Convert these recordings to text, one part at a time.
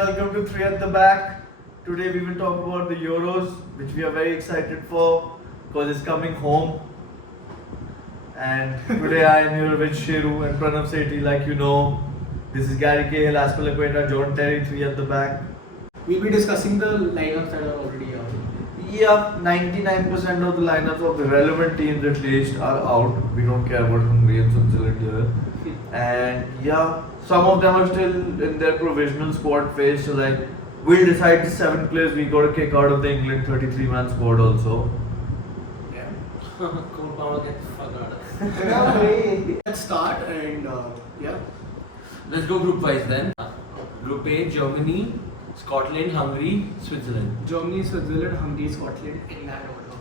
welcome to Three at the Back. Today we will talk about the Euros, which we are very excited for because it's coming home. And today I am here with Shiru and Pranav Sethi, like you know. This is Gary Cahill, Aspalaqueta, John Terry, Three at the Back. We'll be discussing the lineups that are already out. Yeah, 99% of the lineups of the relevant teams at least are out. We don't care about Hungary and Switzerland here. And yeah, some of them are still in their provisional squad phase. So like, we'll decide the 7 players we got to kick out of the England 33-man squad also. Yeah. Cool power get the fuck out of it. Let's start and yeah. Let's go group wise then. Group A, Germany, Scotland, Hungary, Switzerland. Germany, Switzerland, Hungary, Scotland in that order.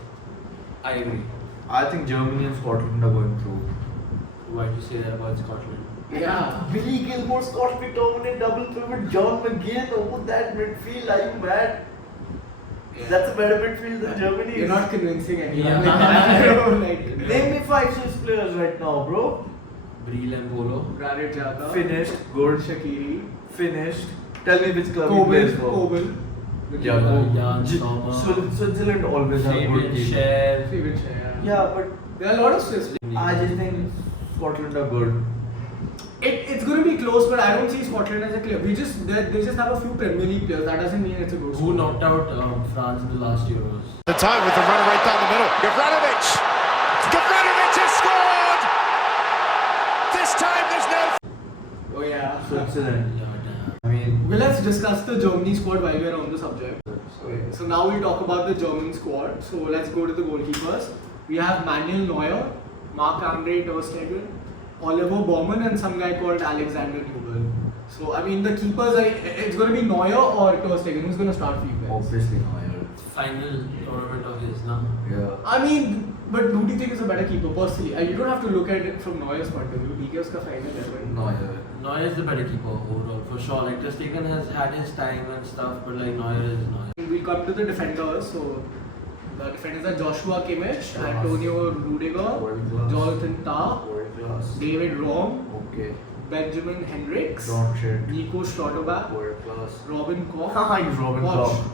I agree. I think Germany and Scotland are going through. Why do you say that about Scotland? Yeah. Billy Gilmore, Scott McTominay, double pivot, John McGinn, over that midfield, are you mad? That's a better midfield than Germany. You're not convincing anyone. Yeah. Like, Name me 5 Swiss players right now, bro. Breel and Polo. Granit Xhaka. Finished, good. Shaqiri. Finished. Tell me which club he plays for. Kobel. Yeah, Jan J- Sommer. Switzerland always have good Fabian teams. Schär. Favorite share. Yeah, but There are a lot of Swiss. I just think Scotland are good. It's going to be close, but I don't see Scotland as a clear. They just have a few Premier League players. That doesn't mean it's a good Who squad. knocked out France in the last Euros? The time with the runner right down the middle. Gavranovic! Gavranovic has scored! This time there's no... Oh yeah. Switzerland. Yeah, damn. I mean, Well, let's discuss the Germany squad while we are on the subject. Okay. So now we'll talk about the German squad. So let's go to the goalkeepers. We have Manuel Neuer, Marc-Andre Ter Stegen, Oliver Baumann, and some guy called Alexander Nubel. So I mean the keepers are it's going to be Neuer or Ter Stegen. Who's going to start for you guys? obviously Neuer. Final tournament of his now. Yeah. I mean, but who do you think is a better keeper personally? You don't have to look at it from Neuer's point of view. DK uska final है. Neuer. Neuer is the better keeper overall for sure. Like Ter Stegen has had his time and stuff, but like Neuer is Neuer. We'll come to the defenders. So the defenders are Joshua Kimmich, Antonio Rudiger, World class. Jonathan Tah, World class. David Raum, Okay. Benjamin Henrichs, Don't shit. Nico Schlotterbeck, World class. Robin Koch. He's Robin Watch. Koch.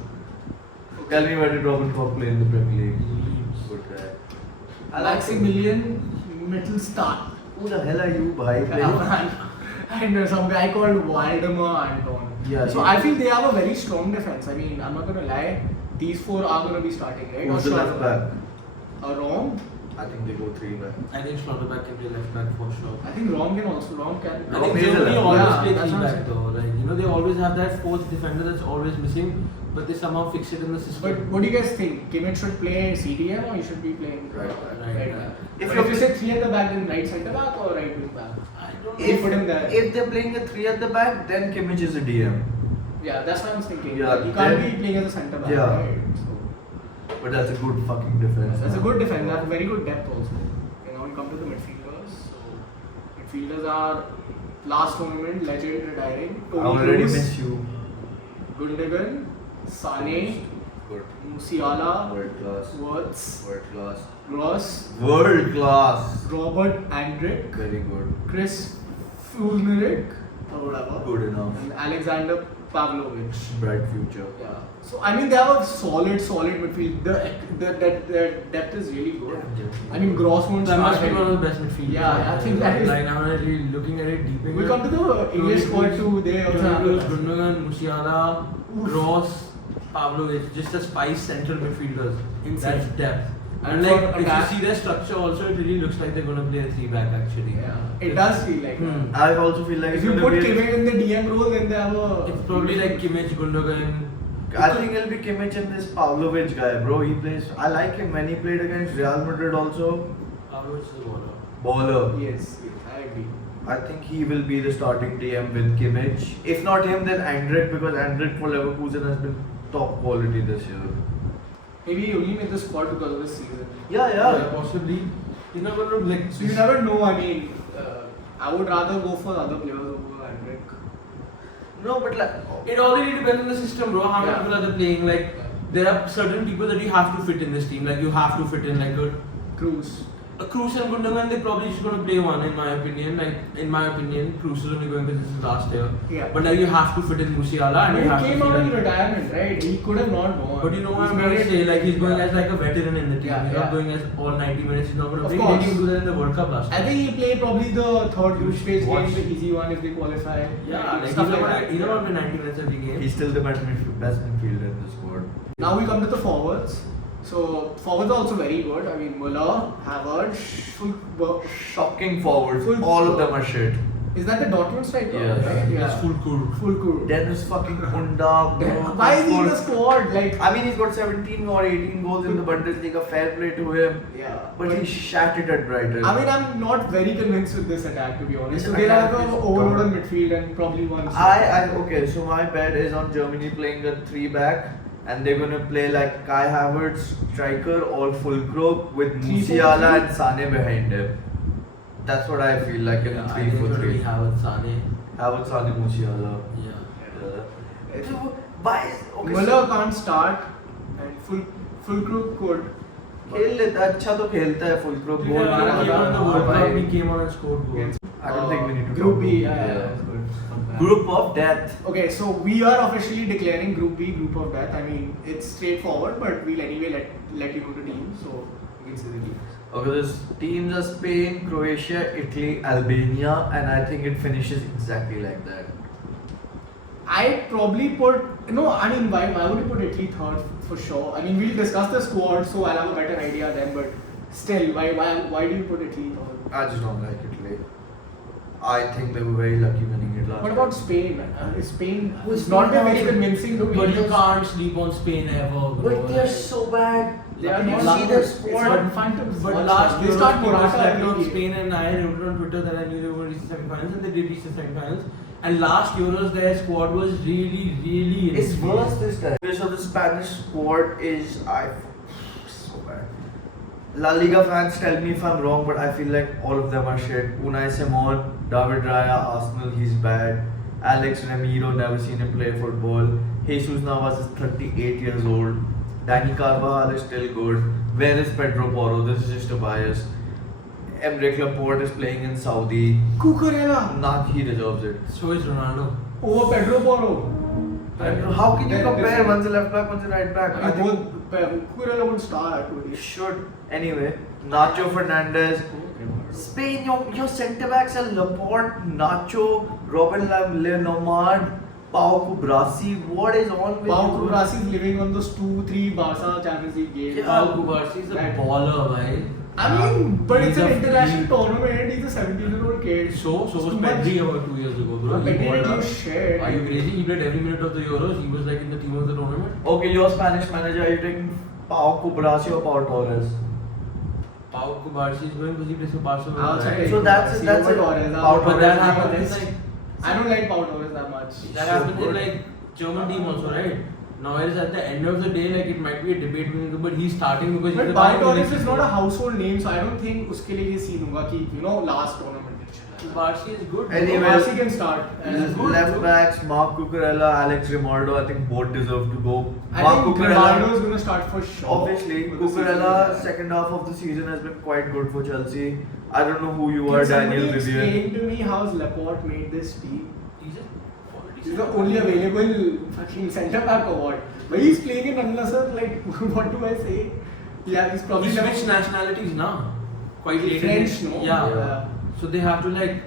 Tell me where did Robin Koch play in the Premier League? Good guy. Maximilian Mittelstadt. Who the hell are you, bhai? And some guy called Waldemar Anton. Yeah, So yeah. I feel they have a very strong defense. I mean, I'm not gonna lie. These 4 are gonna be starting, right? Who's the Or left back? Rom. I think they go 3 back. I think Schlotterbeck can play left back for sure. I think Rom can also. Rom can. I Rom think is a Germany left always back. play Yeah, that's 3 what I'm back though. Like you know, they always have that 4th defender that's always missing, but they somehow fix it in the system. But what do you guys think? Kimmich should play CDM or he should be playing Right back. Right back? back. If But you're- if you say 3 at the back, then right centre back or right wing back? I don't If- put him there. If they're playing a 3 at the back, then Kimmich is a DM. Yeah, that's what I'm thinking. Yeah, he can't then- be playing as a centre back, Yeah. right? So But that's a good fucking defense. that's a man. good defense. They have very good depth also. And now we come to the midfielders. So midfielders are last tournament legend retiring. I Toni already Kroos, miss you. Gundogan, Sane, Good. Musiala, World class. Wirtz, World class. Ross, World class. Robert Andrich, Very good. Chris Fulmeric, or whatever, Good enough. and Alexander Pavlovich. Bright future. Yeah. So I mean they have a solid midfield. The depth is really good. I mean Gross won't That must start. be one of the best midfielders. Yeah, I think that is- Like I'm actually looking at it deep in. We come to the English squad too. They also have Kroos, a- Gundogan, Musiala, Oof. Ross, Pavlovich, just as 5 central midfielders. Insane. That's depth. And And like for if you attack- see their structure also, it really looks like they're gonna play a 3 back actually. Yeah, it does feel like that. Hmm. I also feel like If it's you gonna put be. Kimmich in the DM role, then they have a. It's probably like Kimmich, Gundogan. I think it'll be Kimmich and this Pavlovich guy, bro. He plays. I like him when he played against Real Madrid also. Pavlovich is the baller. Baller. Yes, I agree. I think he will be the starting DM with Kimmich. If not him, then Andrich, because Andrich for Leverkusen has been top quality this year. Maybe he only made the squad because of this season. Yeah. Possibly. He's not gonna look like. So you never know. I mean, I would rather go for other players over Andrich. No, but like. It already depends on the system, bro. How many Yeah. people are they playing? Like, there are certain people that you have to fit in this team. Like, you have to fit in like a Cruz. Kroos and Gundogan, they're probably just going to play one, in my opinion. Kroos is only going because this is last year. Yeah. But like you have to fit in Musiala and you have He to came fit out in in. retirement, right? He could have not gone. But you know what He's I'm going to made say? it- Like he's going yeah. as like a veteran in the team. Yeah, He's yeah. not going as all 90 minutes. He's not going to Of play. course. He didn't do that in the World Cup last I time. think he played probably the third group stage game, Watch. the easy one if they qualify. Yeah, like he's stuff not like going that. to play 90 minutes every game. He's still the best midfielder in the squad. Now we come to the forwards. So forwards are also very good. I mean Muller, Havertz, Shocking forwards. Full- All of them are shit. is that the Dortmund striker? Yeah. Right? It's full cool. Full cool. Dennis fucking Kunda. Why is he in the squad? Like I mean, he's got 17 or 18 goals in the Bundesliga. Fair play to him. yeah. But he shat it at Brighton. I mean, I'm not very convinced with this attack to be honest. So This they'll have attack an is overload on dumb. midfield and probably one. Okay, so my bet is on Germany playing a 3-back, and they're gonna play like Kai Havertz striker or full group with 3-4-3? Musiala and Sane behind him. That's what I feel like in Yeah, I think it's going to be 3-4-3. Havertz, Sane. Havertz, Sane, Musiala. Yeah. Why is okay? Muller can't start and full group could. खेल लेता है, अच्छा तो खेलता है full group goal Yeah, भी he won the World मारा। Cup, he came on and scored goals. I don't think we need to Group talk B, about yeah, it. that's good. Group of death. Okay, so we are officially declaring Group B Group of Death. I mean, it's straightforward, but we'll anyway let you know the teams. So you can see the teams. Okay, those teams are Spain, Croatia, Italy, Albania, and I think it finishes exactly like that. I probably put no. I mean, why would you put Italy third for sure? I mean, we'll discuss the squad, so I'll have a better idea then. But still, why do you put Italy third? I just don't like Italy. I think they were very lucky winning it last What time. about Spain? Spain Who's is not Spain very also? convincing to But me. you can't sleep on Spain ever, bro. But they're so bad. They are Did you not see good. their It's squad? not fun to But watch last them. year, they start people Morata slept every on game. Spain, and I wrote on Twitter that I knew they were going to reach the semi-finals, and they did reach the semi-finals. And last Euros, their squad was really, really It's inexperienced. worse this time. Okay, so the Spanish squad is so bad. La Liga fans tell me if I'm wrong, but I feel like all of them are shit. Unai Simon, David Raya, Arsenal, he's bad. Alex Ramiro, never seen him play football. Jesus Navas is 38 years old. Danny Carvajal is still good. Where is Pedro Porro? This is just a bias. Emre Laporte is playing in Saudi. Cucurella Not he deserves it. So is Ronaldo. over Pedro Porro. How can you They're compare? different. One's a left back, one's a right back. I think both Cucurella would start. You should. Anyway, Nacho Fernandez. Spain, your centre backs are Laporte, Nacho, Robin Lenormand, Pau Cubarsí. What is on with Pau you? Cubarsí is living on those 2-3 Barca Champions League games. Yeah. Pau Cubarsí is a Right. baller, bhai. I mean, but it's He's an a international freak. tournament. He's a 17-year-old kid. So It's was too much. Pedri about 2 years ago, bro. He Pedri balled didn't up. do shit. Are you crazy? He played every minute of the Euros. He was like in the team of the tournament. Okay, your Spanish manager, are you taking Pau Cubarsí or Pau Torres? Pau Cubarsí is going because he plays for I'll Barcelona. check Right? it. So that's See, it. over Torres, Pau But Torres that is happens in honest. like I don't like Pau Torres that much. that So happens in good. like German team also, right? Now it is at the end of the day, like it might be a debate between them, but he's starting because But he's Pau Torres is not a household name, so I don't think उसके लिए ये scene होगा कि last tournament. Cubarsí is good. Anyway, Cubarsí can start. Left backs, Marc Cucurella, Alex Rimaldo, I think both deserve to go. I Marc think Rivaldo is going to start for sure. Obviously, For the Cucurella, season. second half of the season has been quite good for Chelsea. I don't know who you Can are, somebody Daniel Vivian. explain to me how's Laporte made this team? He's a quality He's the only available fucking centre back or what? But he's playing in Al Nassr, like, what do I say? Yeah, he's probably He never- switched nationalities now. Quite late. in French, his- no? Yeah. Yeah. So they have to like,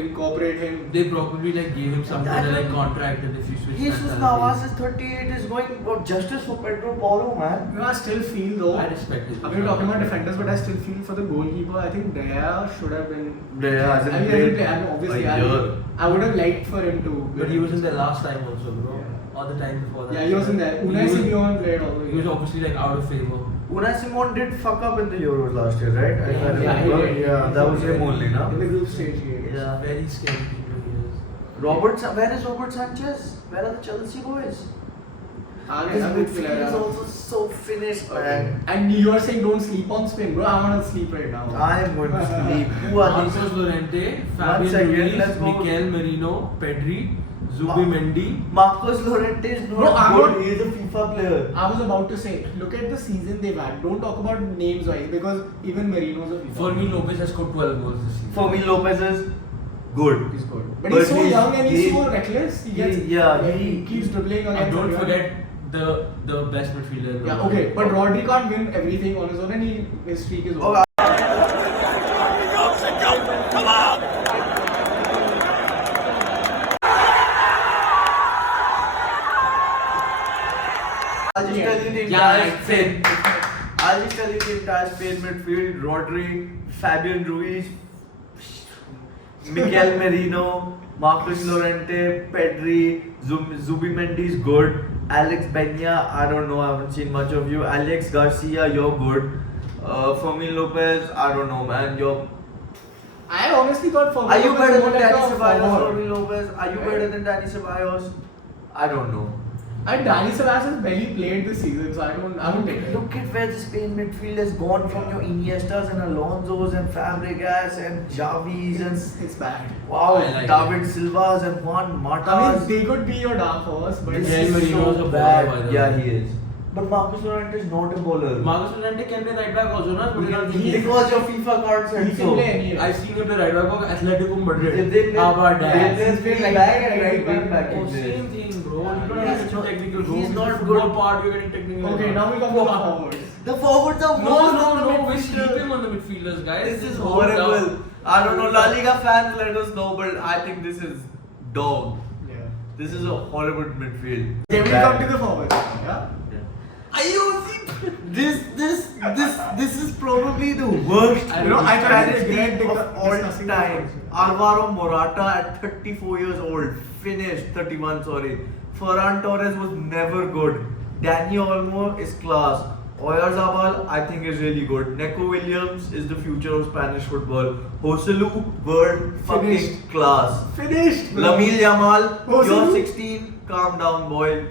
incorporate him. they probably like gave him some kind of like contract that if you switch Jesus nationalities. Navas is 38, is going for justice for Pedro Porro, man. I still feel though. I respect it. I mean, we're talking about defenders, but I still feel for the goalkeeper. I think Daya should have been. Daya hasn't I mean, played I mean, obviously, a year. I would have liked for him to. But he was in there last time also, bro. Yeah. Or the time before that. Yeah, he was in there. Unai He was- Simon played also. He was obviously like out of favor. Unai Simon did fuck up in the Euros last year, right? I Yeah, remember. he did. Yeah, that was him only, no? In the group stage game. Yeah, very scary people he is. Where is Robert Sanchez? Where are the Chelsea boys? His I'm with midfield Villarreal. is also so finished, man. And you are saying don't sleep on Spain, bro. I want to sleep right now. I am going to sleep. Who are these? Marcos Llorente, One Fabian second, Ruiz, let's go. Mikel Merino, Pedri, Zubimendi. Marcos Llorente is not No, I'm good. not- He is a FIFA player. I was about to say, look at the season they've had. Don't talk about names wise because even Merino's a FIFA. Fermin Lopez has scored 12 goals this season. Fermin Lopez is good. He's good. But he's so young and he's so reckless. He keeps dribbling And against don't everyone. forget the best midfielder. in the Yeah, world. okay. But Rodri can't win everything on his own and his streak is over. Oh, I'll just tell you the Yeah, entire that's it. I'll just tell you the entire Spain midfield: Rodri, Fabian Ruiz, Mikel Merino, Marcos Llorente, Pedri, Zubimendi is good. Alex Benya, I don't know, I haven't seen much of you. Alex Garcia, you're good. Fermin Lopez, I don't know, man. I honestly thought for Are you better than Dani Ceballos? Ceballos, Fermin Lopez? Are you better than Dani Ceballos? I don't know. And Dani Ceballos has barely played this season, so I don't take it. Look at where the Spain midfield has gone from your Iniestas and Alonso's and Fabregas and Javis and It's bad. wow, I like David it. Silva's and Juan Mata's. I mean, they could be your dark horse, but This Miguel is Merino is so a bowler, bad. by the Yeah, way. he is. But Marcos Llorente is not a bowler. Marcos Llorente can play right back also, na? But you're not thinking. Because your FIFA card he said can so. play anywhere. I've seen him play right back for Atletico Madrid. If they play, How about they that? play He's played right right back back and and right wing back. Oh, he plays. same thing, bro. You don't have to get technical. He's Bro. not Football good. part, you're getting technical. Okay, now we come to the forwards. The forwards are No, worse no, than the no. We're midfielders. sleeping on the midfielders, guys. This is hold horrible. down. I don't know. La Liga fans, let us know, but I think this is dog. Yeah. This is a horrible midfield. Okay, we come to the forwards. Yeah. This is probably the worst I know, I Spanish regret team of all discussing time. this. Alvaro Morata at 34 years old, finished 31. Sorry, Ferran Torres was never good. Dani Olmo is class. Oyarzabal, I think, is really good. Neco Williams is the future of Spanish football. Joselu, world fucking Finished. class. Finished. bro. Lamine Yamal, Joselu? you're 16. Calm down, boy.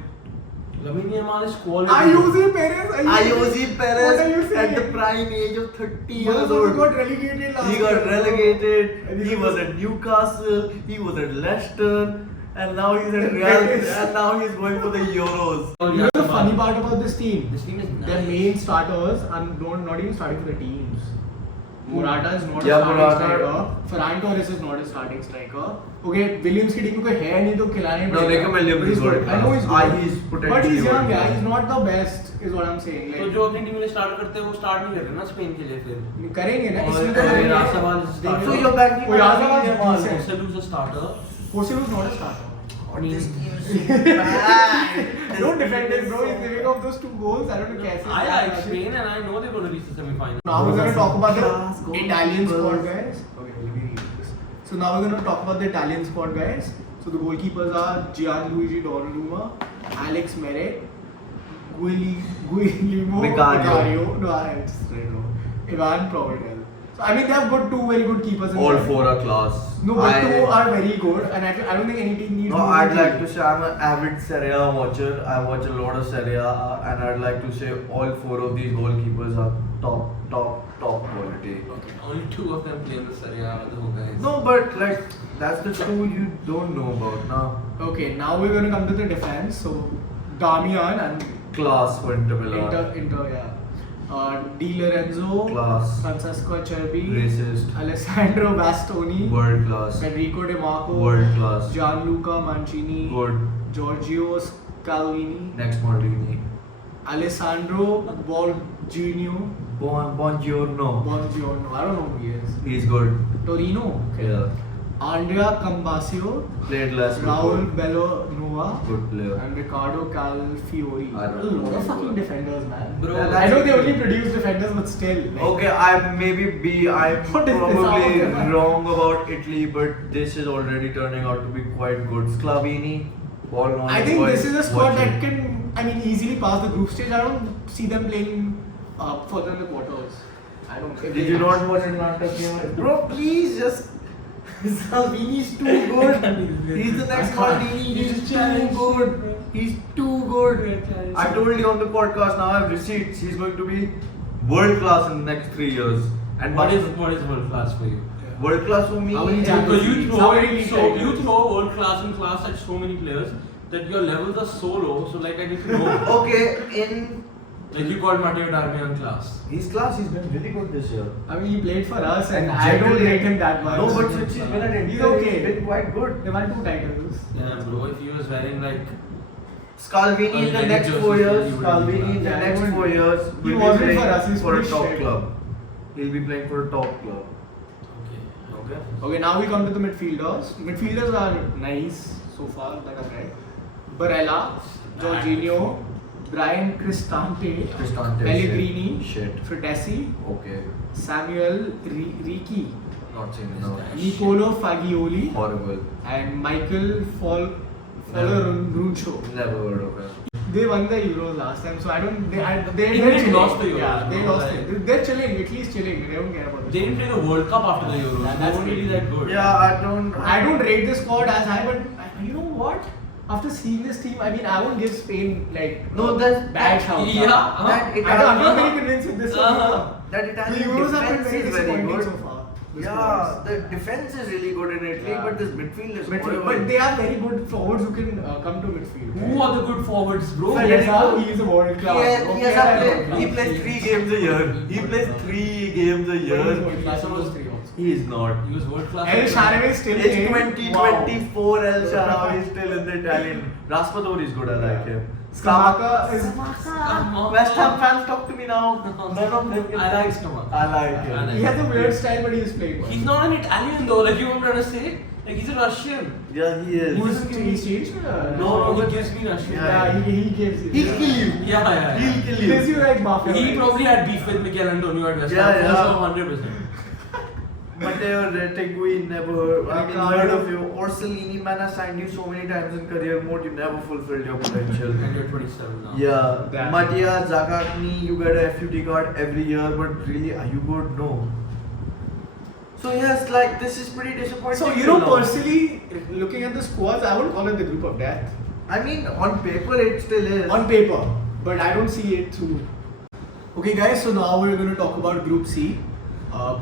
Lamine Yamal is quality. Ayuso Perez. Ayoze Perez What are you saying? at the prime age of 30 years Motherfucker old. got relegated last He got year, bro. relegated. And He was at Newcastle. He was at Leicester, and now he's at Real. Betis. And now he's going for the Euros. Oh, You know the funny part about this team? This team is nice. Their main starters are not even starting for the teams. Morata is not Yeah, a starting Morata. striker. Ferran Torres is not a starting striker. Okay, Williams की team में कोई है नहीं तो खिलाने No, पड़ेगा. Nico Williams But he's is good. good. I know he's Ah, good. he's But potentially he's young, good. yeah. He's not the best, is what I'm saying. तो Like, जो अपनी टीम में स्टार्ट करते हैं वो start नहीं करते ना स्पेन के लिए फिर करेंगे ना. और इसमें तो Oyarzabal is a starter. So you're backing Oyarzabal is Yamal. decent. Joselu is a starter. Joselu is not a starter. This team is so bad. Don't defend This him, bro. team He's is giving up those 2 goals. I don't know कैसे. I like Spain and I know they're going to reach the semi-final. Now we're going to talk about Class the Italian goalkeepers. squad, guys. Okay, let me read this. So now we're going to talk about the Italian squad, guys. So the goalkeepers are Gianluigi Donnarumma, Alex Meret, Guillermo Vicario. No, I just read wrong. Ivan Provedel. So I mean they have got 2 very good keepers. In All there. 4 are class. No, but 2 are very good, and I don't think any team needs. No, more I'd than like two. to say I'm an avid Serie A watcher. I watch a lot of Serie A, and I'd like to say all 4 of these goalkeepers are top quality. Okay, only 2 of them play in the Serie A, the whole guys. No, but like that's the 2 you don't know about now. Okay, now we're going to come to the defense. So Damian and Class for Inter Milan. Inter, yeah. Di Lorenzo, Class. Francesco Acerbi, Racist. Alessandro Bastoni, World class. Federico De Marco, World class. Gianluca Mancini, Good. Giorgio Scalvini, Next Maldini. Alessandro Bongiorno, Buongiorno. Bongiorno, I don't know who he is. He's good. Torino, okay. Yeah. Andrea Cambasio, Played less. but Raul good. Bellanova, Good player. and Ricardo Calfiori. I don't A lot know. of fucking defenders, man. Bro, I know they only produce defenders, but still. Like, Okay, I'm What is this? How probably am I- wrong about Italy, but this is already turning out to be quite good. Sclavini, ball knowledge. I think boy, this is a squad watch that it. can, I mean, easily pass the group stage. I don't see them playing further in the quarters. I don't. Did you not watch Atlanta game? Bro, please just. Salvini's too good. He's the next Maldini. He's too good. He's too good. I told you on the podcast. Now I have receipts. He's going to be world class in the next 3 years. And what is world class for you? World class for me. How many is- Because you How throw many titles? world class in class at so many players that your levels are so low. So like I need to know. Okay, in Like you called Matteo Darmian class. his class, he's been really good this year. I mean, he played for us, and And I don't generally- rate him that much. No, but since he's been at He's Inter, okay. he's been quite good. They won 2 titles. Yeah, bro. If he was wearing like Scalvini in the Oh, next Juventus 4 years, he wouldn't Scalvini in be the back. next Yeah, 4 years he will be wasn't playing for us, he's for a pretty top shit. club. He'll be playing for a top club. okay. Okay. Okay, now we come to the midfielders. Midfielders are nice so far, like I said. Barella, Jorginho, Brian Cristante, Cristante, Pellegrini, shit. Fratesi, Okay. Samuel Ricci, Not seen enough. Nicolo Fagioli, Horrible. and Michael Never. Runcho. Never heard of him. They won the Euros last time, so I don't. They England chilling. lost the Euros, Yeah, they no, lost like- it. They're chilling. Italy's chilling. They don't care about They this. didn't play the World Cup after the Euros. Yeah, They that's weren't really great. that good. Yeah, I don't rate the squad as high, but you know what? After seeing this team, I mean, I won't give Spain like No, that's bad shout. Yeah. That I'm not very convinced with this. Uh-huh. That The Italian Euros have been defense very is very disappointing good. so far. The Yeah, squads. the defense is really good in Italy, Yeah. but this midfield is Midfield, horrible. but they are very good forwards who can come to midfield. Who are the good forwards, bro? Fedeza, he is a world class. He plays 3 games a year. He plays 3 games a year. He is not. He was world class. El Shaarawy still It's playing. 2024. El Shaarawy is still in the Italian. Raspadori is good. I like him. Scamacca is. Come on. West Ham fans, talk to me now. None of them can- I like Scamacca. I like him. I like He has a weird style, but he is playing well. He's not an Italian though. Like you want me to say? Like he's a Russian. Yeah, he is. He's changed? No, he but- gives me Russian. Yeah, he gives you. He'll kill you. Yeah. He'll kill He gives you. you like mafia. He vibes. probably had beef with Mikel Antonio at West Yeah, Ham. yeah. For sure, 100%. Matteo Retegui, never. I mean, Ricardo. heard of you. Orsolini, man, I signed you so many times in career mode. You never fulfilled your potential. And you're 27 now. Yeah, That- Mattia, Zagatni, you get a FUT card every year, but really, are you good? No. So yes, like this is pretty disappointing. So, you till know, now. personally, looking at the squads, I would call it the group of death. I mean, on paper it still is. On paper, but I don't see it through. Okay, guys, so now we're going to talk about Group C.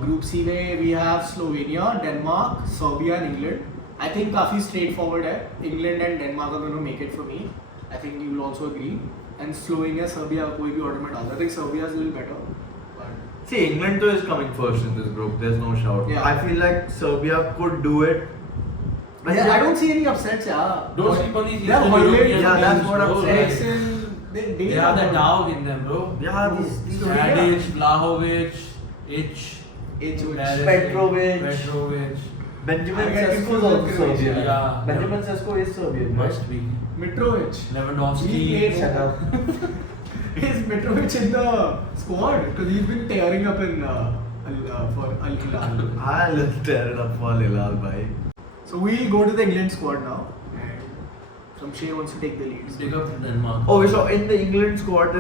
Group C, में we have Slovenia, Denmark, Serbia, and England. I think काफी straightforward है. England and Denmark are going to make it for me. I think you will also agree. And Slovenia, Serbia, कोई भी order में डाल. I think Serbia is a little better. But See, England though is coming first in this group. There's no shout. Yeah. I feel like Serbia could do it. But yeah, I don't see any upsets. Yeah. Don't sleep on these They have Eastern Hoyland, European yeah, that's teams, what I'm bro. saying. Like, Eriksen, They have that dog in them, bro. Yeah, these Slovenia. Tadic, Vlahovic, Ich, It's Petrovic. Benjamin I get Sesko is confused also with Serbian. Croatia. Yeah. Benjamin Sesko is Serbian. right? Must be. Mitrovic. Lewandowski. He played- Shut up. Is Mitrovic in the squad? Because he's been tearing up in for Al Hilal. I'll tear it up for Hilal, bhai. So we go to the England squad now. And Shamsher wants to take the lead. Pick up Denmark. Oh, so in the England squad,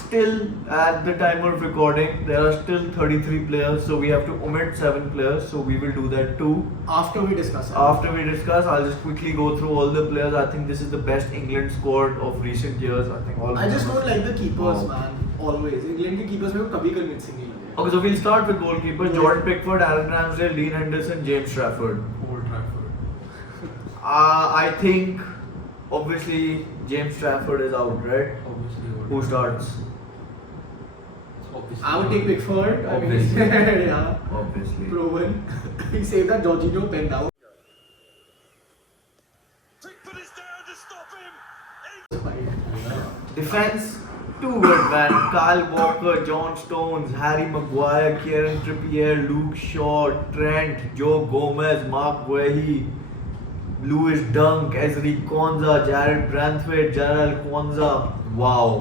still at the time of recording, there are still 33 players. So we have to omit 7 players. So we will do that too. After we discuss it. After we discuss, I'll just quickly go through all the players. I think this is the best England squad of recent years. I think all. of I just them don't are- like the keepers, Wow. man. Always. England के keepers में वो कभी convincing नहीं लगे. Okay, so we'll start with goalkeepers: George Pickford, Aaron Ramsdale, Dean Henderson, James Trafford. Old Trafford. I think obviously James Trafford is out, right? Obviously. Old Who Trafford. starts? Obviously. I would take Pickford. I mean, Obviously. yeah. Obviously. Proven. He saved that Jorginho pen down. Pickford is there to stop him. Defense, too good, man. Kyle Walker, John Stones, Harry Maguire, Kieran Trippier, Luke Shaw, Trent, Joe Gomez, Mark Guehi, Lewis Dunk, Ezri Konza, Jared Branthwaite, Jared Kwanzaa. Wow.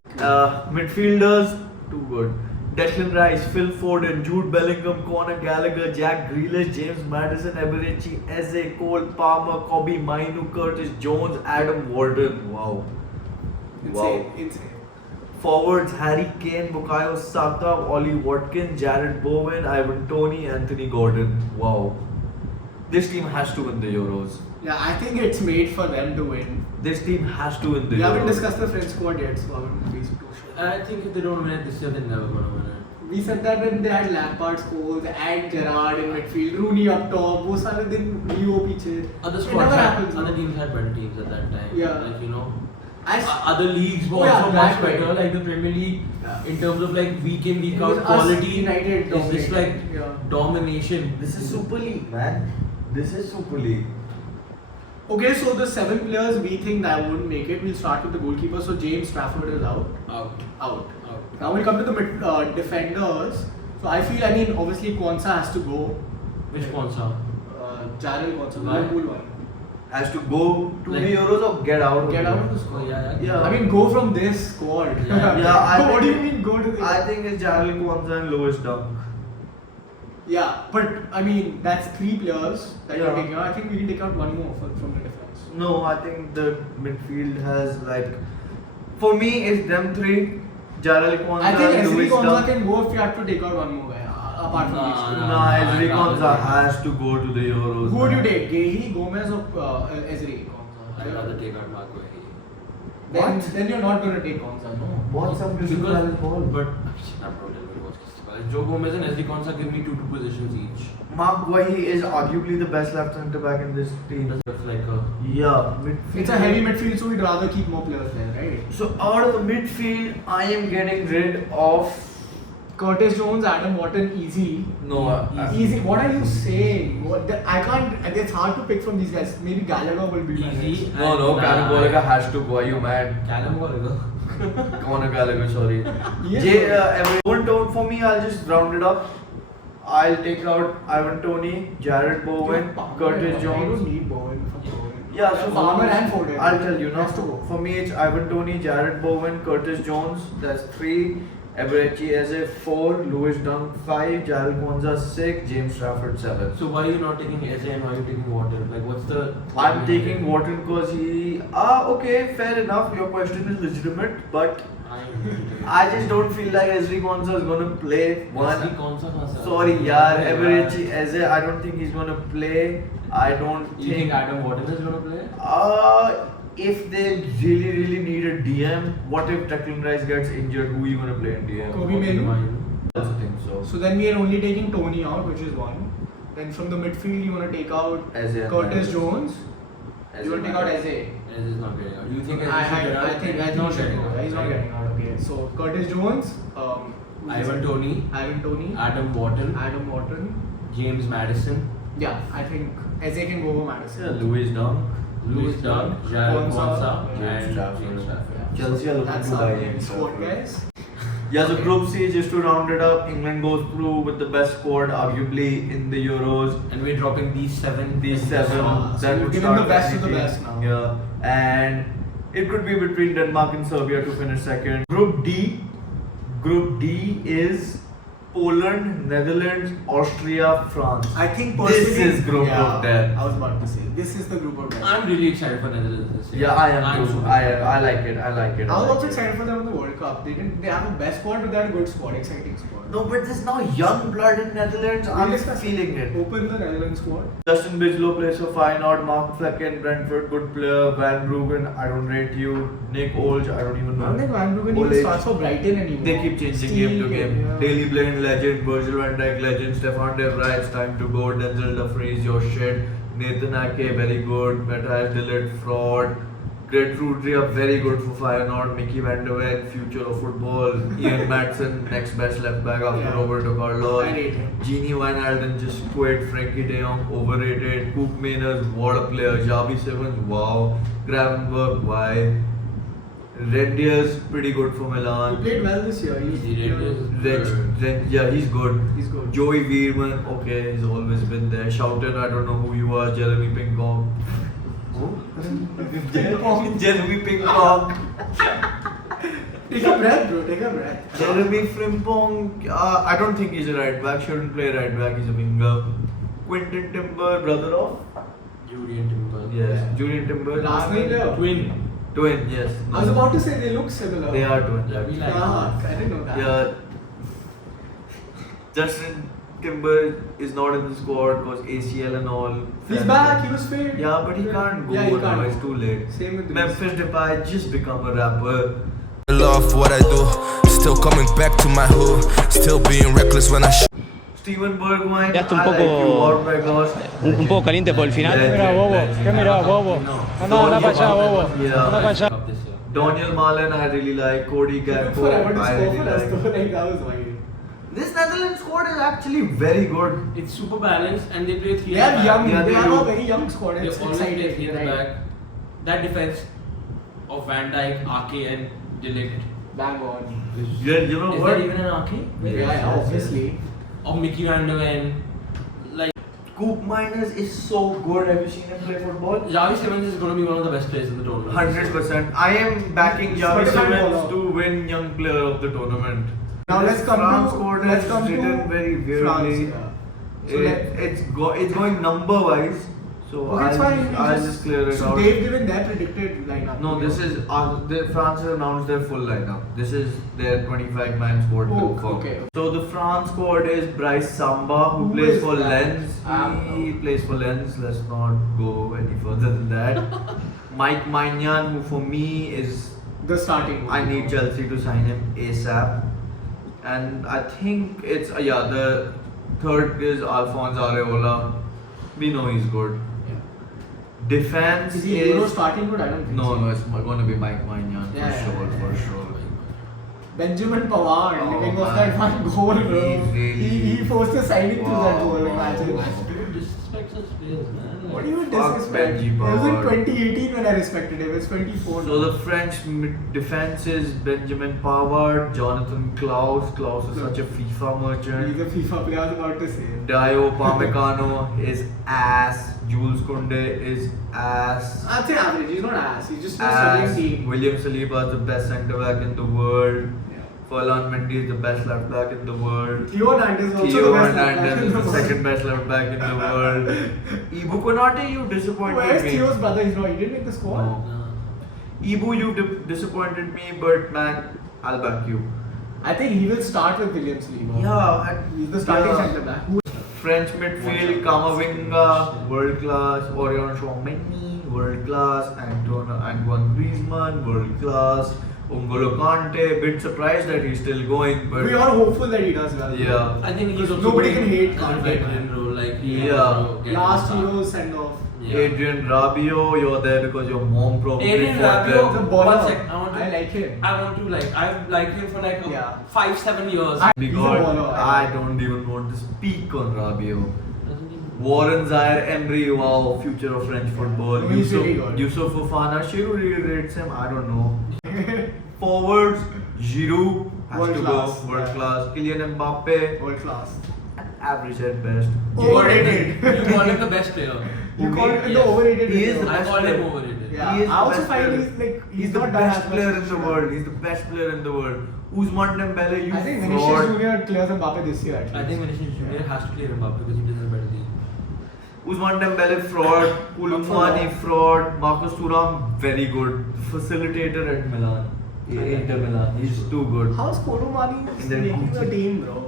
Midfielders, too good. Declan Rice, Phil Foden, Jude Bellingham, Conor Gallagher, Jack Grealish, James Madison, Eberechi, Eze, Cole Palmer, Kobe Mainu, Curtis Jones, Adam Warden. Wow. Wow. Insane. Forwards: Harry Kane, Bukayo Saka, Ollie Watkins, Jared Bowen, Ivan Toney, Anthony Gordon. Wow. This team has to win the Euros. Yeah, I think it's made for them to win. This team has to win the We Euros. haven't discussed the French squad yet, so I wouldn't be too sure. I think if they don't win it this year, they're never gonna win it. We said that when they had Lampard, Scholes, and Gerrard in midfield, Rooney up top, वो सारे दिन Rio पीछे. Other It squads never had, happens. other teams had better teams at that time. Yeah. Like, you know, As other leagues were Oh, yeah, also that much way. better. Like the Premier League, Yeah. in terms of like week in week It out was us, quality, United is just like dominating. Yeah. domination. This is Super League, man. This is Super League. Okay, so the 7 players we think that won't make it. We'll start with the goalkeeper. So James Trafford is out. Out. Out. Out. Now we'll come to the defenders. So I feel, I mean, obviously Konsa has to go. Which sponsor? Jarrell Konsa, the Why? Liverpool one. Has to go to Like- the Euros or get out of Get it? out of the Oh, squad. yeah. Yeah. I mean, go from this squad. Yeah. Yeah, I What do you think- mean go to the? I think it's Jarrell Kwanzaa and Lewis Dunk. Yeah, but I mean that's 3 players that you're Yeah. taking out. I think we can take out one more from the defense. No, I think the midfield has like, for me, it's them three. Jarrell Kwanzaa, I think Ezri Lewis Konsa Dunk. can go if you have to take out one more guy apart from these two. Nah, Ezri I'd Konsa rather- has to go to the Euros. Who would you man. take? Gehi, Gomez, or Ezri I'd Konsa? rather take out Marco Guehi. Then you're not going to take Konsa, no? What's up with Because, Ball? but I'm not telling you what's Crystal Palace. Joe Gomez and Ezri Konsa give me two positions each. Mark Guehi is arguably the best left centre back in this team. That's like a Yeah, midfield. It's a heavy midfield, so we'd rather keep more players there, right? So out of the midfield, I am getting rid of. Curtis Jones, Adam Wharton, easy. No, Easy. What are you saying? I can't. It's hard to pick from these guys. Maybe Gallagher will be my easy. next. No, Callum Gallagher has to go. Are you mad? Callum Gallagher. Conor Gallagher, sorry. Yes. One tone for me, I'll just round it up. I'll take out Ivan Toney, Jared Bowen, Curtis I Jones. don't need Bowen for Bowen. Yeah, so Palmer and Foden. I'll tell you now. Has to go. For me, it's Ivan Toney, Jared Bowen, Curtis Jones. That's 3. Eberechi Eze 4, Lewis Dunk 5, Jarrell Kwanzaa 6, James Trafford 7. So why are you not taking Eze and why are you taking Water? Like what's the? I'm taking Wharton because he. Okay, fair enough. Your question is legitimate, but I just don't feel like Ezri Konsa is gonna play Ezri one. Konsa कहाँ से? Sorry, yaar, Eberechi Eze. I don't think he's gonna play. I don't You think Adam Wharton is gonna play? If they really need a DM, what if Declan Rice gets injured? Who are you gonna play in DM? Kobe Mainoo? I also think so. So then we are only taking Tony out, which is 1. Then from the midfield, you want to take out Eze and Curtis Eze. Jones. You want to take out Eze. Eze is not getting out. You think Eze I should get out? think he's not getting out. He's not getting out. Okay. So Curtis Jones, Ivan Toney, Toney, Adam Wharton, Adam Wharton. James Madison, Yeah, I think Eze can go over Madison. Yeah, Lewis Dunk. Lewis Dunk, Jarrell Konsa, Konsa, James and Trafford. James Trafford. Chelsea are looking That's to our buy him. squad, guys. Yeah, so Group C, just to round it up, England goes through with the best squad, arguably in the Euros. And we're dropping these 7. These 7 So that we're would giving start the best to the anything. best now. Yeah, and it could be between Denmark and Serbia to finish second. Group D is Poland, Netherlands, Austria, France. I think This personally, is group of death. I was about to say this is the group of death. I'm really excited for Netherlands this year. Yeah, I am I'm too. super I like it. I like it. I was like also it. excited for them in the World Cup. They have a best squad, but they had a good squad, exciting squad. No, but there's now young blood in Netherlands. I'm We'll discuss feeling it. Open the Netherlands squad. Justin Bigelow plays for Feyenoord, Mark Flecken, Brentford, good player, Van Bruggen, I don't rate you, Nick Olge, I don't even I know. don't think Van Bruggen even Olic. starts for Brighton anymore. They keep changing Steel game to game. yeah. Daley Blind, legend, Virgil van Dijk, legend, Stefan De Vrij, it's time to go, Denzel Dumfries, your shit, Nathan Ake, very good, Matthias de Ligt, fraud, Gertrude Ria, very good for Feyenoord, Mickey van der Ven, future of football, Ian Madsen, next best left back after Yeah. Roberto Carlos, I rate him. Genie Van Alden just quit, Frankie de Jong, overrated, Coop Mainers, what a player, Javi Simmons, wow, Gravenberg, why, Rendiers, pretty good for He Milan. played well this year. Yeah, he's good. He's good. Joey Veerman, okay, he's always been there. Shouted, I don't know who you are, Jeremy Pinkong. Jeremy Pinkong. Take a breath, bro. Take a breath. Jeremy Frimpong, I don't think he's a right back, shouldn't play right back, he's a winger. Quentin Timber, brother of? Julian Timber. Yes, Julian Timber. Last name player. Twin. Twin, yes. I was about to say they look similar. They are twins. Yeah, we like Ah, I didn't know that. Yeah. Justin Timber is not in the squad because ACL and all. He's back. He was fit. Yeah, but he can't go Yeah, he now. can't It's go. too late. Same with Memphis Depay just become a rapper. Love what I do. Still coming back to my hood. Still being reckless when I shoot. Steven Bergwijn, Ya está un I like you, poco- Orpegos. Un poco caliente por el final. Mira, bobo. ¿Qué mira, bobo? Anda para allá, bobo. Yeah. Anda para allá. Cup this year. Daniel Malen, I really like. Cody Took Gakpo, forever to I score really for us, like. though. Like, that was wild. This Netherlands squad is actually very good. It's super balanced and they play three They at have the back. young, Yeah, they they have do. a very young squad. They It's always play exciting. three at the right? back. That defense of Van Dijk, Ake and De Ligt. Bang on. Yeah, you know Is what? there even an Ake? Yeah, obviously. Or Mickey Van de Ven. Like, Koop Miners is so good. Have you seen him play football? Javi Simmons is going to be one of the best players in the tournament. 100%. I am backing Javi Spotify Simmons follow. to win Young Player of the Tournament. Now let's come France to squad let's is come written to very France. weirdly. Yeah. So It's going number wise. So okay, it's fine. I'll just clear it so out. they've given their predicted lineup. No, this is France has announced their full lineup. This is their 25-man squad Oh, confirmed. okay. So the France squad is Bryce Samba, who Who plays is for that? Lens. He plays for Lens. Let's not go any further than that. Mike Maignan, who for me is The starting. I need Chelsea to sign him ASAP. And I think it's the third is Alphonse Areola. We know he's good. Defense Is he Euro starting good? I don't think no, so. no, it's going to be Mike Maignan Yeah, for sure, yeah, for yeah. sure. Benjamin Pavard Oh, living off man. that one goal, bro. He really- He forced a signing through that Wow. goal. Imagine. People disrespect such players, man. What do you Fuck disrespect? Benji It was in Pavard. 2018 when I respected him. It's 24. So the French defense is Benjamin Pavard, Jonathan Klaus. Klaus is such a FIFA He's merchant. a FIFA player. I was about to say. Dio Pamecano is ass. Jules Koundé is ass. I'd say average. He's not ass. He's just a Ass. struggling team. William Saliba is the best centre back in the world. Yeah. Ferland Mendy is the best left back in the world. Theo Hernandez is also Theo the best left back Hernandez in is the the world. second best left back in the world. Ibu Konate, you disappointed Where's me. Theo's brother? He's not. He didn't make the squad. No. Ibu, you disappointed me, but man, I'll back you. I think he will start with William Saliba. Yeah, He's the starting yeah. centre back. Who- French midfield, Kamavinga, world class. Orion Tchouameni, world class. Antoine Griezmann, world class. N'Golo Kante, bit surprised that he's still going, but We are hopeful that he does well. yeah. I think he's also Nobody going can hate in a Kante, veteran man. role. Like, he Yeah. also get Last start. Euro send off. Yeah. Adrian Rabiot, you're there because your mom probably Adrian fought Rabiot, them. The baller. One sec, I like him. I want to like, I've liked him for like Yeah. 5-7 years. He's a Because baller. I don't even want to speak on Rabiot. Doesn't he? Warren Zaire Emery, wow, future of French football. No, he's really good. Yusuf Fofana, Shiru rates him, I don't know. Forwards, Giroud has World to class, go, world yeah. class. Kylian Mbappe, World class. average at best. Overrated. You call him the best player. You call him the Yes. overrated. He is player. the I best call him player. overrated. Yeah. He is I the also best find player. he's like He's the not done best as much player as in he the should. world. He's the best player in the world. Ousmane Dembele, you I think Vinicius fraud. Junior clears Mbappe this year. At I think Vinicius Junior has to clear Mbappe because he doesn't have a better team. Ousmane Dembele fraud, Koulibaly fraud, Marcus Thuram very good, facilitator at Milan, Inter Milan. He's too good, How's Kolomani In their making group. the team, bro?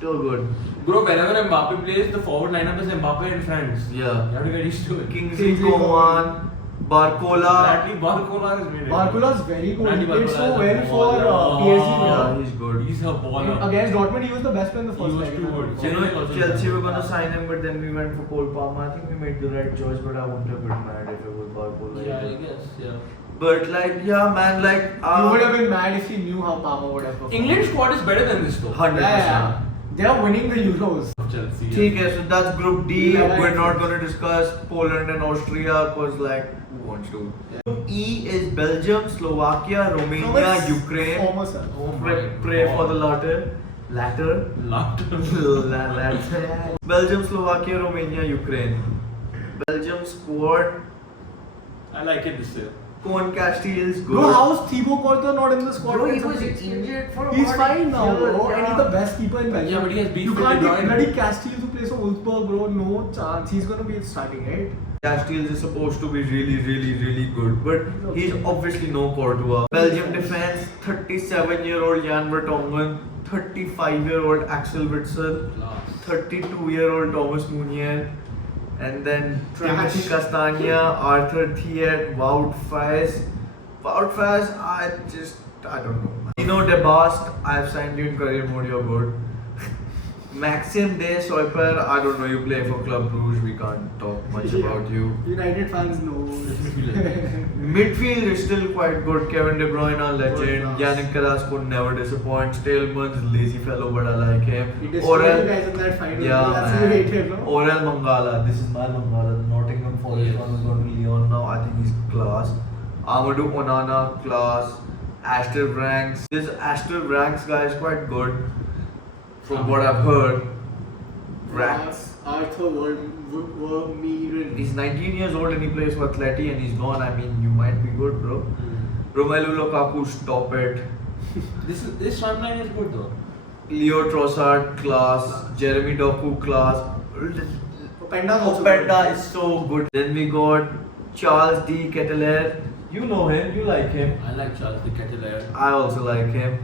too good. Bro, whenever Mbappe plays, the forward lineup is Mbappe and France. Yeah. You have to get used to it. Kingsley Kingsley Coman, Barcola. Bradley Barcola is really Barcola's very good. He Bradley played Barcola so is a well for baller. PSG. Yeah, Yeah. he's good. He's a baller. Against Dortmund, he was the best player in the He first was leg. too good. You know, Also Chelsea were good. gonna sign him, but then we went for Cole Palmer. I think we made the right choice, but I wouldn't have been mad if it was Barcola. Yeah, I guess, yeah. But like, yeah, man, like, You would have been mad if he knew how Palmer would have performed. England squad is better than this though. 100%. Yeah. They are winning the Euros. Chelsea. ठीक है, so that's Group D. Yeah, We're right. not going to discuss Poland and Austria because, like, who wants to? Group E is Belgium, Slovakia, Romania, Ukraine. Former son. Oh my Pray God. for the latter. Latter. Belgium, Slovakia, Romania, Ukraine. Belgium squad. I like it this year. Cohen Castile is good. Bro, how's Thibaut Courtois not in the squad? Bro, he Can was somebody explain? injured for He's about a fine now, year, bro. And he's yeah. the best keeper in Belgium. Yeah, but he has beef You with can't De get Bruyne. bloody Castile to play for Wolfsburg, bro. No chance. He's gonna be starting, right? Castile is supposed to be really good, but he's obviously no Courtois. Belgium defense, 37-year-old Jan Vertonghen, 35-year-old Axel Witsel, 32-year-old Thomas Meunier, and then Trash. Timothy Castagna, Arthur Thiet, Wout Faes. Wout Faes, I just I don't know. Dino De Bast, I've signed you in career mode, you're good. Maxim De Soiper, I don't know, you play for Club Brugge, we can't talk much about you. United fans know. Midfield is still quite good. Kevin De Bruyne, a legend. World class. Yannick Carrasco never disappoints. Tielemans, lazy fellow, but I like him. He destroyed you guys in that final. yeah, That's man. rated, no? Orel Mangala, this is my Mangala. The Nottingham Forest Yes. one is going to Lyon now. I think he's class. Amadou Onana, class. Astor Ranks. This Astor Ranks guy is quite good. From what I've heard. Ranks. Arthur Vermeeren. He's 19 years old and he plays for Atleti and he's gone. I mean, you might be good, bro. Romelu Lukaku, stop it. This timeline is good though. Leo Trossard, class. Jeremy Doku, class. Openda also. Openda is so good. Then we got Charles D. Ketelaere. You know him, you like him. I like Charles de Ketelaere. I also like him.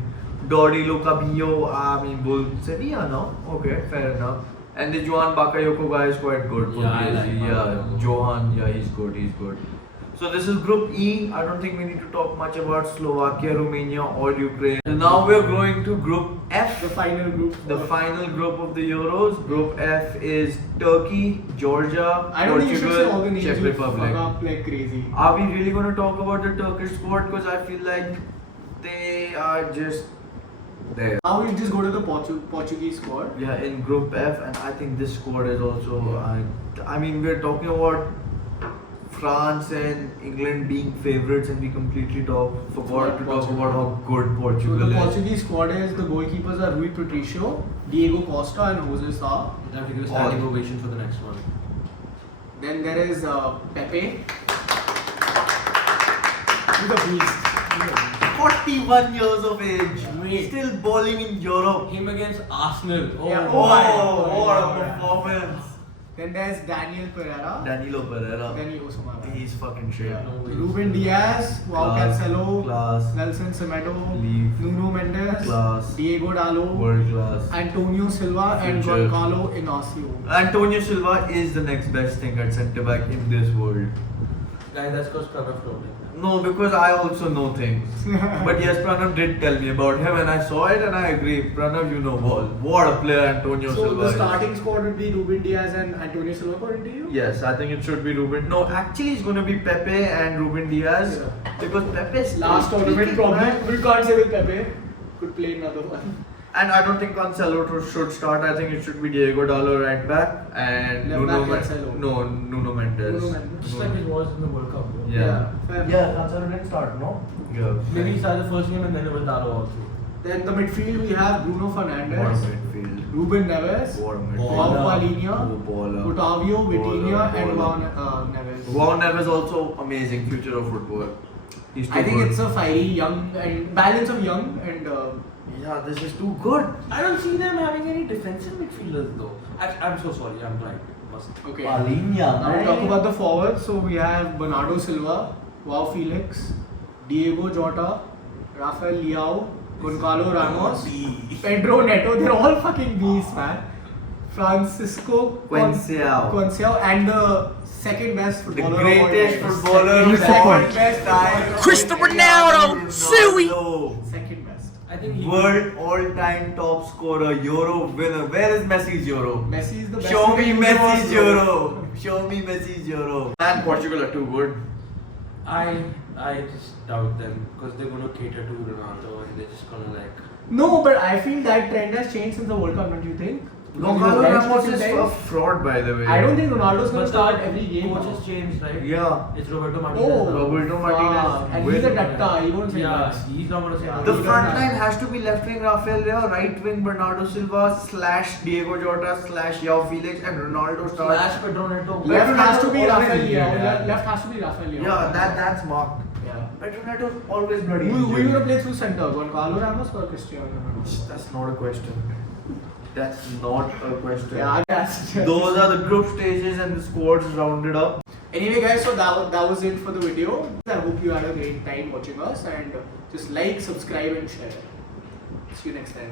Dodi Lucabillo, I mean, Bull Sevilla, no? Okay, fair enough. And the Johan Bakayoko guy is quite good. For Yeah, I PSG. like yeah, Bakayoko. Johan, yeah, he's good. So this is Group E. I don't think we need to talk much about Slovakia, Romania or Ukraine. So now we're going to Group F. The final group. The final group of the Euros. Group F is Turkey, Georgia, I don't think you should say all the Portugal, names. Czech You Republic. fuck up like crazy. Are we really going to talk about the Turkish squad? Because I feel like they are just there. Now we'll just go to the Portuguese squad. Yeah, in Group F, and I think this squad is also. I mean, we're talking about France and England being favourites, and we completely forgot to talk about how good So Portugal the is. Portuguese squad is the goalkeepers are Rui Patricio, Diego Costa, and Jose Sa. You have to give a standing ovation for the next one. Then there is Pepe. He's a beast. 41 years of age, Wait. still balling in Europe. Him against Arsenal. Oh, Yeah, Oh, my what a God. performance! Then there's Daniel Pereira. Danilo Pereira, Then Ivo Somara. he's fucking shit. Yeah. No way. Ruben Diaz, Joao Class, Cancelo, class. Nelson Semedo, Leave. Nuno Mendes, Class. Diego Dallo, World class. Antonio Silva, and Future. Giancarlo Inacio. Antonio Silva is the next best thing at centre back in this world. Guys, that's because Pranav told me. No, because I also know things. But yes, Pranav did tell me about him and I saw it and I agree. Pranav, you know ball. What a player Antonio So Silva the is. starting squad would be Ruben Diaz and Antonio Silva according to you? Yes, I think it should be Ruben. No, actually it's going to be Pepe and Ruben Diaz. Yeah. Because Pepe is Last still tournament peaking, problem. man. We can't say with Pepe. Could play another one. And I don't think Cancelo should start. I think it should be Diego Dallo right back and Left Nuno back Cancelo. No, Nuno Mendes. Nuno Mendes. Just like it was in the World Cup. Bro. Yeah. Fair. Cancelo didn't start, no? Yeah. Maybe he started the first game and then it was Dallo also. Then the midfield we have Bruno What a Fernandes, midfield. Ruben Neves, What a Joao midfield. Palhinha, Oh, baller. Otavio, Vitinha, and Baller. Joao Neves. Joao Neves also amazing future of football. He's too I think good. it's a fiery, young, and balance of young and Yeah, this is too good. I don't see them having any defensive midfielders though. I'm so sorry, I'm right. Must. okay. Palhinha, Now we talk about the forwards. So we have Bernardo Silva, Joao Felix, Diego Jota, Rafael Leao, Goncalo Ramos, Pedro Neto. They're all fucking beasts, man. Francisco Conceição, and the second best The footballer greatest of all time. footballer of Second all best time. footballer. Cristiano Ronaldo, Suey. Second best. I think he World all-time top scorer, Euro winner. Where is Messi's Euro? Messi is the best. Show in me the Messi's universe, Euro. Show me Messi's Euro. And Portugal are too good. I just doubt them because they're gonna cater to Ronaldo and they're just gonna like. No, but I feel that trend has changed since the World Cup, don't you think? Goncalo Ramos is a a fraud, by the way. I don't think Ronaldo's going But to start every game. Coach now. has changed, right? Yeah. It's Roberto Martinez. Oh, now. Roberto Martinez. fuck. And he's a Datta, he won't say Yeah, much. he's not gonna say Yeah. much. The He front doesn't line have- has to be left wing Rafael Leao, right wing Bernardo Silva / Diego Jota / Joao Felix and Ronaldo starts. Slash Pedro Neto. Left has to be Always Rafael injured, Leao. yeah. Left has to be Rafael Leao. Yeah, that's marked. Yeah. Pedro Neto's always bloody Who you injured. gonna play through center? Goncalo Ramos or Cristiano Ronaldo? That's not a question. That's not a question. Yeah, that's Those are the group stages and the squads rounded up. Anyway, guys, so that was it for the video. I hope you had a great time watching us and just like, subscribe, and share. See you next time.